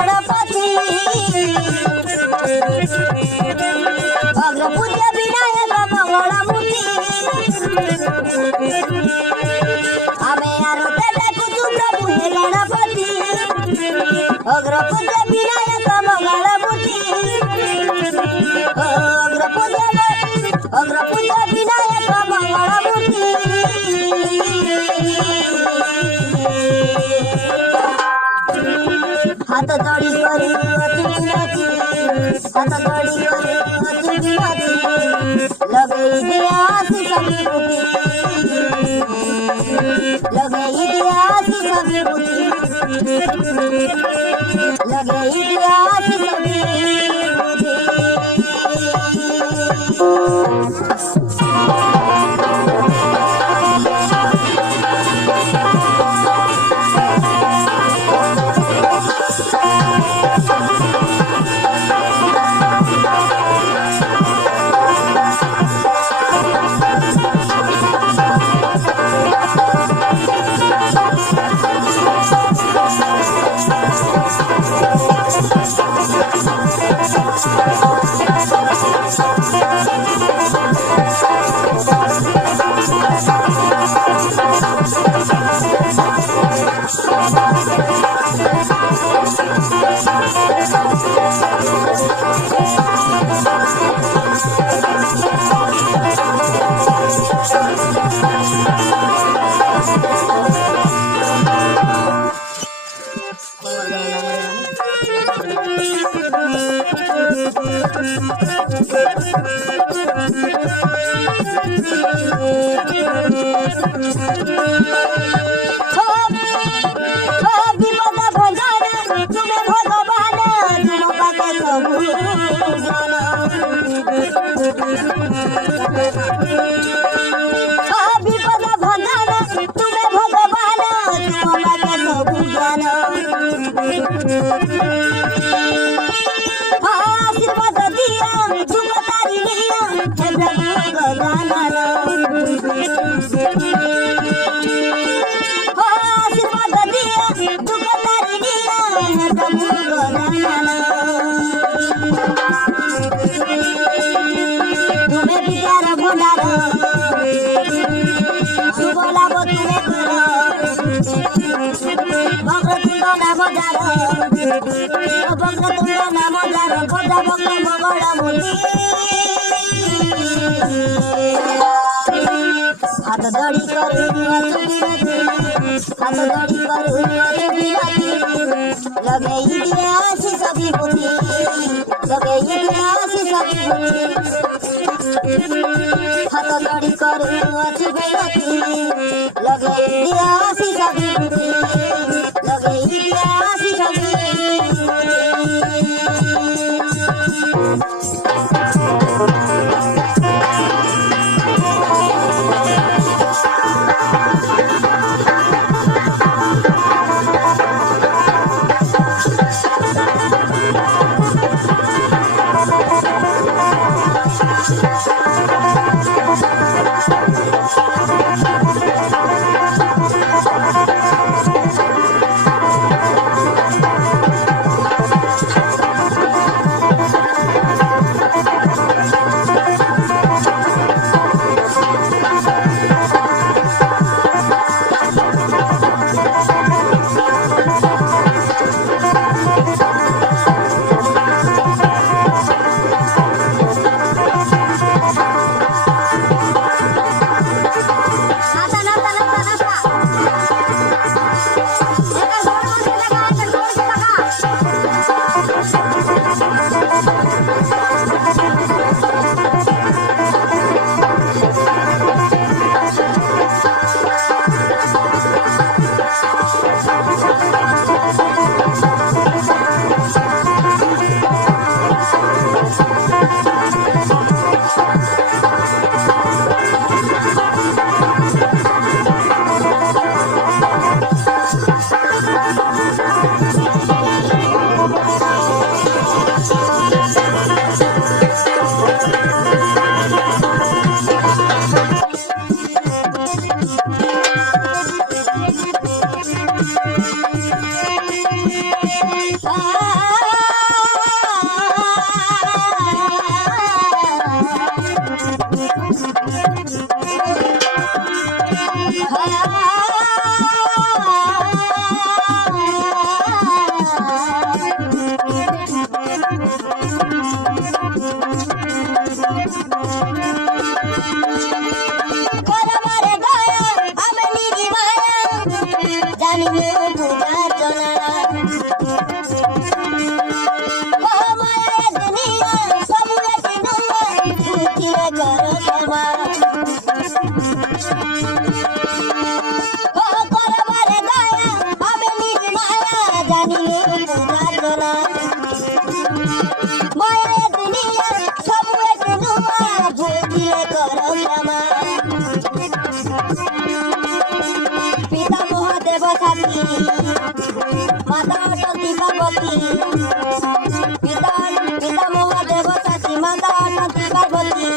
गणपति अग्रपूज्य विनायक मंगलमूर्ति आमे आरते देखुचु प्रभु हे गणपति अग्रपूज्य विनायक मंगलमूर्ति अग्रपूज्य विनायक मंगलमूर्ति हाथ जोड़ी करी अति विनती हाथ जोड़ी करी अति विनती लगई दिया आशीष विभूति लगई दिया आशीष विभूति लगई दिया आशीष विभूति विपद भंडार तुम्हें भगवान तुम्हारा सब ज्ञान आशीर्वाद दिया दुख तारी लिया हे प्रभु गजानन आशीर्वाद दिया दुख तारी लिया हे प्रभु गजानन तुम्हें विचार भंडार शुभ लाभ तुम्हें करो वक्रतुंड नाम जार वक्रतुंड नाम जार गजा वक्र मंगलमूर्ति हाथ जोड़ी करू अति विनती हाथ जोड़ी करू अति विनती लगई दिया आशीष विभूति लगई दिया आशीष विभूति हाथ जोड़ी करू अति विनती लगई दिया आशीष विभूति लगई दिया आशीष विभूति क्षमा করবারে দয়া আমি নিজ মায়া জানিলে পূজার্চনা মায়া দুনিয়া সবু একটু নুয়া ভুল দিলে করো ক্ষমা পিতা মহাদেব সাথী মাতা অটন্তি পার্বতী পিতা মহাদেব সাথী মাতা অটন্তি পার্বতী